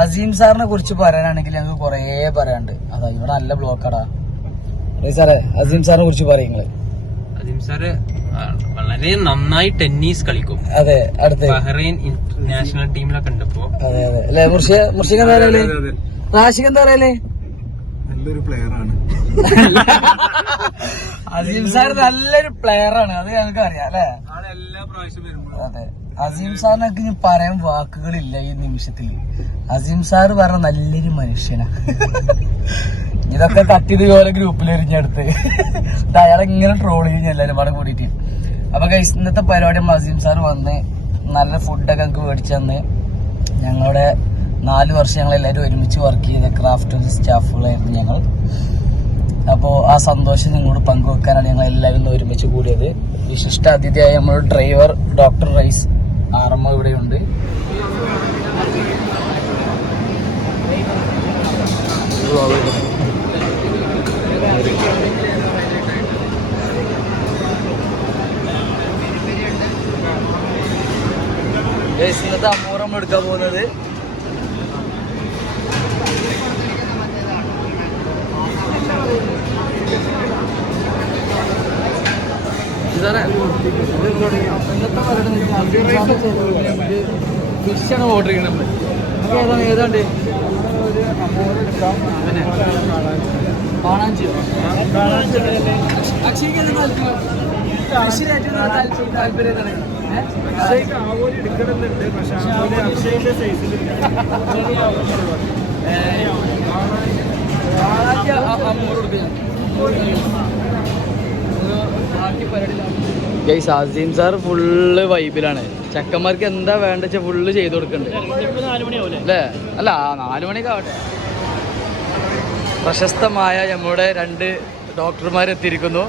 അസീം സാറിനെ കുറിച്ച് പറയാനാണെങ്കിൽ ഞങ്ങൾക്ക് കുറേ പറയാണ്ട് അതാ ഇവിടെ നല്ല ബ്ലോക്കാടാ. സാറേ അസീം സാറിനെ കുറിച്ച് പറയുന്നത് അസീം സാറ് വളരെ നന്നായി ടെന്നീസ് കളിക്കും. അതെ അടുത്ത. ബഹ്റൈൻ ഇന്റർനാഷണൽ ടീമിലൊക്കെ ഉണ്ട് ഇപ്പോ. അതെ അതെ. അല്ലെ മുർഷിക എന്താ പറയൽ റാഷിക്ക് എന്താ പറയല്ലേ നല്ലൊരു പ്ലെയർ ആണ്. അസീം സാർ നല്ലൊരു പ്ലെയർ ആണ് അത് ഞങ്ങൾക്ക് അറിയാം അല്ലെ എല്ലാ പ്രാവശ്യം അതെ. അസീം സാറിനൊക്കെ ഇനി പറയാൻ വാക്കുകളില്ല ഈ നിമിഷത്തിൽ അസീം സാർ പറഞ്ഞ നല്ലൊരു മനുഷ്യനാ. ഇതൊക്കെ തട്ടിയത് പോലെ ഗ്രൂപ്പിൽ എറിഞ്ഞെടുത്ത് അയാളെ ഇങ്ങനെ ട്രോൾ ചെയ്യും എല്ലാവരും പാടെ കൂടിയിട്ട്. അപ്പൊ guys, ഇന്നത്തെ പരിപാടി അസീം സാർ വന്ന് നല്ല ഫുഡൊക്കെ ഞങ്ങൾക്ക് മേടിച്ചു തന്ന്. ഞങ്ങളുടെ നാല് വർഷം ഞങ്ങൾ എല്ലാവരും ഒരുമിച്ച് വർക്ക് ചെയ്ത ക്രാഫ്റ്റ് സ്റ്റാഫുകളായിരുന്നു ഞങ്ങൾ. അപ്പോൾ ആ സന്തോഷം നിങ്ങളോട് പങ്കുവെക്കാനാണ് ഞങ്ങൾ എല്ലാവരും ഒരുമിച്ച് കൂടിയത്. വിശിഷ്ട അതിഥിയായ നമ്മുടെ ഡ്രൈവർ ഡോക്ടർ റൈസ്. ആറമ്മ ഇവിടെയുണ്ട്. ഇന്നത്തെ അമ്മൂറമ്മ എടുക്കാൻ പോകുന്നത്? ഇതാണ് ഫിഷാണ് ഓർഡർ ചെയ്യണത്. നമുക്ക് ഏതാണ് ഏതാണ്ട്? പിന്നെ കാണാഞ്ചിയോ അക്ഷയ്ക്ക് എന്താ താല്പര്യം? താല്പര്യം താല്പര്യം ഏതാണ്? ഏ? എടുക്കണമെന്നുണ്ട് പക്ഷെ അക്ഷയന്റെ സൈസിലില്ല കാണാഞ്ചി അ- അമ്മൂറ് കൊടുക്കാം ഗൈസ് ആസിം സാർ ഫുള്ള് വൈബിലാണ് ചെക്കന്മാർക്ക് എന്താ വേണ്ട വെച്ചാൽ ഫുള്ള് ചെയ്ത് കൊടുക്കുന്നുണ്ട് അല്ലേ? അല്ല നാലു മണിയൊക്കെ ആവട്ടെ. പ്രശസ്തമായ നമ്മുടെ രണ്ട് ഡോക്ടർമാർ എത്തിയിരിക്കുന്നു.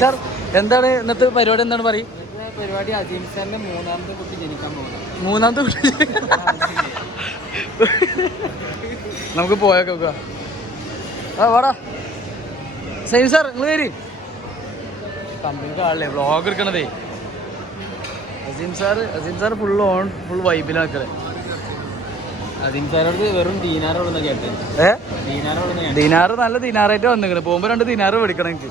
സാർ എന്താണ് ഇന്നത്തെ പരിപാടി എന്താണ് പറയും? പരിപാടി അജീം സാറിന്റെ മൂന്നാമത്തെ കുട്ടി ജനിക്കാൻ പോകുന്നത് മൂന്നാമത്തെ കുട്ടി നമുക്ക് പോയേക്ക് ആ വാടാ. സെയിം സാർ നിങ്ങൾ കയറി കമ്പനിക്ക് ആളല്ലേ vlog എടുക്കണതേ Aseem sir Aseem sir full on full വൈബിലാണ് Aseem സാറോട് വെറും ദീനാറോടെന്ന് കേട്ടേ ദിനാറ് നല്ല ദീനാറായിട്ട് വന്നിക്കണ് പോകുമ്പോൾ രണ്ട് ദീനാറ് മേടിക്കണം എനിക്ക്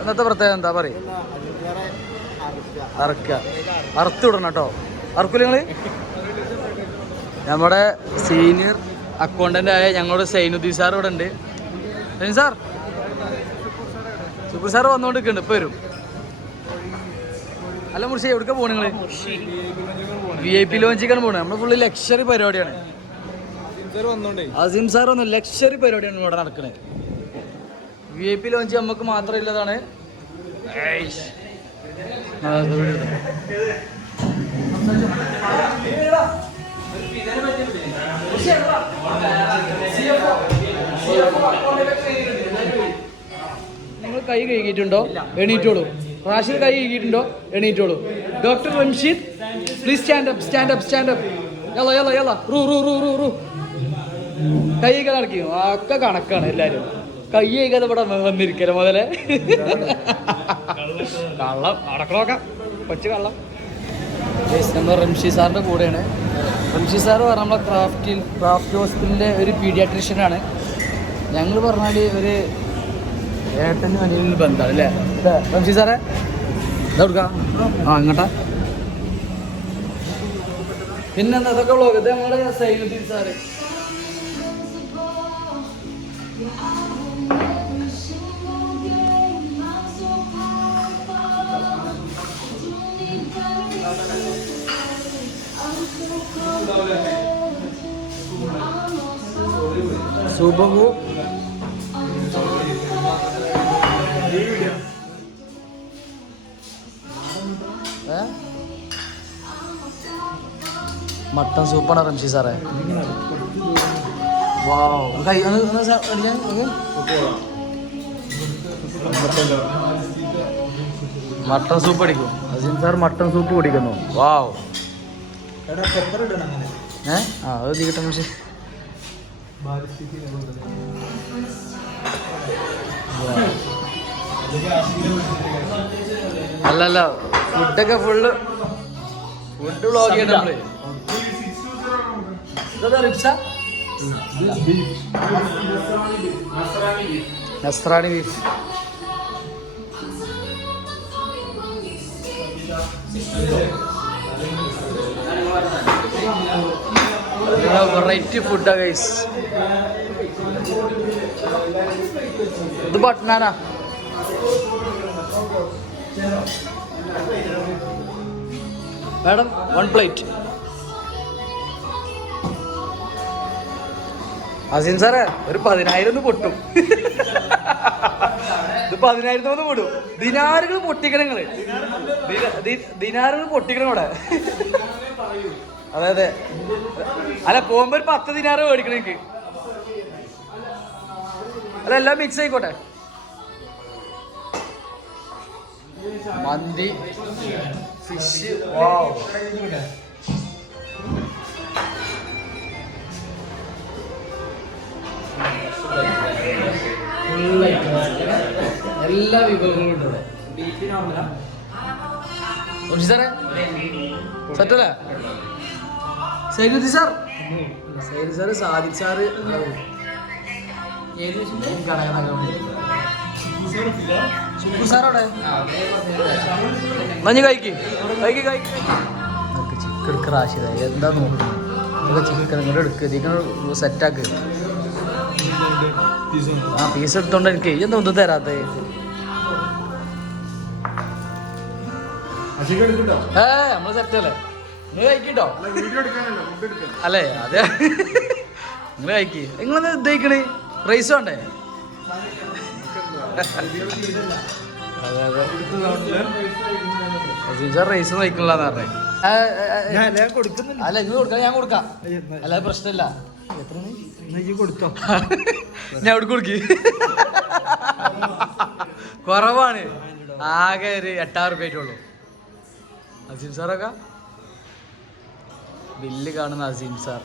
ഇന്നത്തെ പ്രത്യേകത എന്താ പറയും? അറക്ക അറുത്ത് വിടണം കേട്ടോ. അറക്കൂല നിങ്ങൾ? നമ്മുടെ സീനിയർ അക്കൗണ്ടന്റ് ആയ ഞങ്ങളുടെ സൈനുദ്ദീൻ സാർ ഇവിടെ ഉണ്ട്. Sign sir? സുബു സാർ വന്നോണ്ടിരിക്കുന്നുണ്ട് ഇപ്പൊ വരും. അല്ല മുർഷി എവിടേക്കാ പോണു നിങ്ങൾ? വി ഐ പി ലോഞ്ചിക്കാണ് പോണത് നമ്മൾ ഫുള്ള് ലക്ഷറി പരിപാടിയാണ്. അസീം സാർ ഒന്ന് ലക്ഷറി പരിപാടിയാണ് ഇവിടെ നടക്കുന്നത് വി ഐ പി ലോഞ്ച് നമുക്ക് മാത്രം ഇല്ലതാണ്. നിങ്ങൾ കൈ കഴുകിയിട്ടുണ്ടോ? എണീറ്റോളൂ. റാഷിൽ കൈ കഴുകിയിട്ടുണ്ടോ? എണീറ്റോളൂ. Doctor Ramsheed please stand up stand up stand up യല്ല യല്ല യല്ല. റൂ റൂ റൂ റൂ റൂ. കൈ കണക്കി ഒക്കെ കണക്കാണ് എല്ലാരും. കൈ കഴിക്കാതെ ഇവിടെ വന്നിരിക്കല മുതലേ? കള്ളം. അടക്കളമൊക്കെ കൊച്ചു കള്ളം. നമ്മൾ റംഷി സാറിന്റെ കൂടെയാണ്. റംഷി സാർ പറഞ്ഞാൽ നമ്മളെ ക്രാഫ്റ്റിൽ ക്രാഫ്റ്റ് ഹോസ്പിറ്റലിന്റെ ഒരു പീഡിയാട്രീഷ്യനാണ് ഞങ്ങൾ പറഞ്ഞാൽ ഒരു ഏട്ടനും അനിയനും ബന്ധമാണ് അല്ലേ? റംഷി സാറേ ഇതാ കൊടുക്കാം. ആ ഇങ്ങോട്ടാ. പിന്നെ അതൊക്കെ വ്ളോഗ് നമ്മുടെ സൈനുദ്ദീൻ സാറ് സൂപ്പു മട്ടൻ സൂപ്പാണ് റംഷി സാറേ. കൈ ഒന്ന് ഒന്ന് അടിക്കാൻ. മട്ടൻ സൂപ്പ് അടിക്കും അസിൻ സാർ മട്ടൺ സൂപ്പ് കുടിക്കുന്നു വാവ് ഏ? ആ അത് നീ കിട്ടാൻ പക്ഷേ. അല്ലല്ല ഫുഡൊക്കെ ഫുള്ള് ഫുഡ് ബ്ലോക്ക് ചെയ്യണ്ട നമ്മൾ. ഇതെന്താ റിക്ഷ നസ്രാണി ബീഫ്. വെറൈറ്റി ഫുഡാ ഗൈസ് ഇത് ബട്ടനാനാ മാഡം വൺ പ്ലേറ്റ് അസിൻ സാറേ ഒരു പതിനായിരം പൊട്ടും. ഇത് പതിനായിരത്തി ഒന്ന് പൊടും. ദിനാറുകൾ പൊട്ടിക്കണം നിങ്ങൾ. ദിനാറുകൾ പൊട്ടിക്കണം ഇവിടെ. അതെ അതെ. അല്ല പോകുമ്പോ ഒരു പത്ത് ദിനാറ് മേടിക്കണം എനിക്ക്. അല്ല എല്ലാം മിക്സ് ആയിക്കോട്ടെ. മന്തി ഫിഷ് വാവ് എല്ലാ വിഭവങ്ങളും ഉണ്ട് ഇവിടെ. സാറേ. സെറ്റല്ലേ? Sir. Zainu sir Sadiq sir സാറോടെ കഴിക്ക്. കഴിക്ക് കഴിക്ക്. ചിക്കൻ എടുക്കുക എന്താ നോക്കുന്നത്? ചിക്കൻ ഇങ്ങോട്ട് എടുക്കുക സെറ്റാക്ക് ആ പീസ് എടുത്തോണ്ട് എനിക്ക് എന്താ ഒന്നും തരാത്തേ. ഏ നമ്മൾ സെറ്റ് അല്ലേ? നിങ്ങൾ കഴിക്കട്ടോ? അല്ലേ അതെ. നിങ്ങൾ കഴിക്ക്. നിങ്ങൾ ഇതേക്കണേ റൈസ് വേണ്ടേ? അതെ അതെ. സാർ റൈസ് നയിക്കണല്ലേ പറഞ്ഞേ. അല്ല ഇന്ന് കൊടുക്കാം ഞാൻ കൊടുക്കാം. അല്ലാതെ പ്രശ്നമില്ല. ഞാൻ അവിടെ കൊടുക്കി? കുറവാണ്. ആകെ ഒരു എട്ടായിരം റുപ്യ ആയിട്ടുള്ളൂ അസീം സാറൊക്കെ ബില്ല് കാണുന്ന അസീം സാർ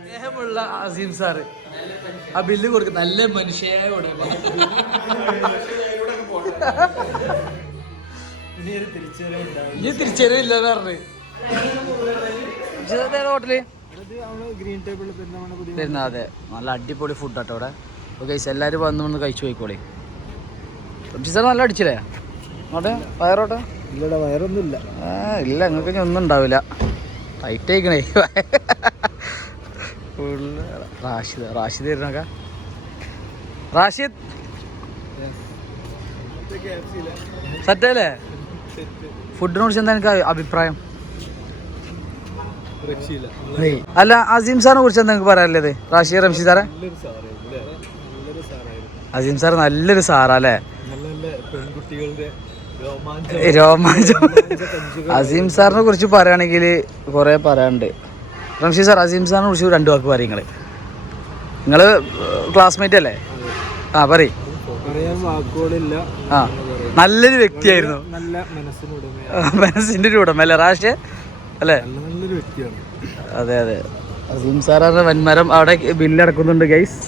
സ്നേഹമുള്ള അസീം സാറ് ആ ബില്ല് കൊടുക്കും നല്ല മനുഷ്യയായ പറഞ്ഞു. ഹോട്ടൽ പുതിയ തരുന്ന അതെ. നല്ല അടിപൊളി ഫുഡ് ആട്ടോ ഇവിടെ ഓക്കെ എല്ലാവരും വന്ന് വന്ന് കഴിച്ചു പോയിക്കോളി. സാർ നല്ല അടിച്ചില്ലേ? അങ്ങോട്ടെ? വയറോട്ടെ? ഇല്ലടാ വയറൊന്നും ഇല്ല ഇല്ല നിങ്ങൾക്ക് ഇനി ഒന്നും ഉണ്ടാവില്ല. ടൈറ്റ് ആയിക്കണേ. ഫുള്ള് റാഷിദ് റാഷിദ് വരുന്നൊക്കെ റാഷിദ്? സെറ്റല്ലേ ഫുഡിനെ കുറിച്ച് എന്താ എനിക്ക് അഭിപ്രായം? അല്ല അസീം സാറിനെ കുറിച്ച് എന്താ പറയാനുള്ളത്? റാഷിദ് റംഷി സാറേ? അസീം സാർ നല്ലൊരു സാറാ അല്ലേ? രോമാഞ്ചം. അസീം സാറിനെ കുറിച്ച് പറയുകയാണെങ്കിൽ കുറേ പറയാനുണ്ട്. റംഷി സാർ അസീം സാറിനെ കുറിച്ച് രണ്ട് വാക്ക് പറയും നിങ്ങൾ നിങ്ങൾ ക്ലാസ്മേറ്റ് അല്ലേ? ആ പറയും. ആ നല്ലൊരു വ്യക്തിയായിരുന്നു. നല്ല മനസ്സിന്റെ ഒരു ഉടമ അല്ലേ റാഷ്? അല്ലേ? നല്ല നല്ലൊരു വ്യക്തിയാണ്. അതെ അതെ. അസീം സാറിന്റെ വന്മരം അവിടെ ബില്ലടക്കുന്നുണ്ട് ഗൈസ്.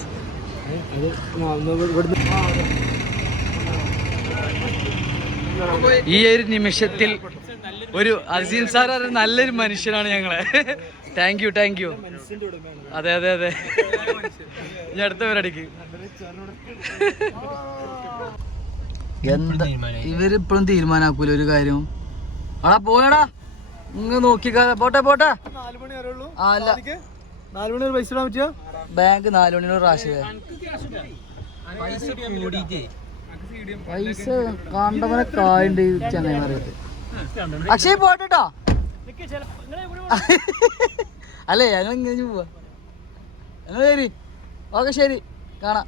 ഈ ഒരു നിമിഷത്തിൽ ഒരു അസീം സാർ ഒരു നല്ലൊരു മനുഷ്യനാണ് ഞങ്ങളെ. താങ്ക് യു താങ്ക് യു അതെ അതെ അതെ. ഇനി അടുത്ത പരിപാടിക്ക്. എന്താ? ഇവരിപ്പോഴും തീരുമാനാക്കൂല ഒരു കാര്യം? അടാ പോയടാ. ഇങ്ങ് നോക്കിക്കാതെ പോട്ടെ പോട്ടെ. നാല് മണി വരെ ഉള്ളൂ ആ അല്ല. നാല് മണി വരെ പൈസ ഇടാൻ പറ്റിയോ ബാങ്ക് നാലു മണിയോട് റാഷ് പൈസ കണ്ടവനെ കായുണ്ട് ചങ്ങന്മാരത്ത് അക്ഷയ് പോട്ടോ അല്ലേ ഞങ്ങൾ ഇങ്ങനെ പോവാ. ഞങ്ങൾ ശരി ഓക്കെ ശരി. കാണാം.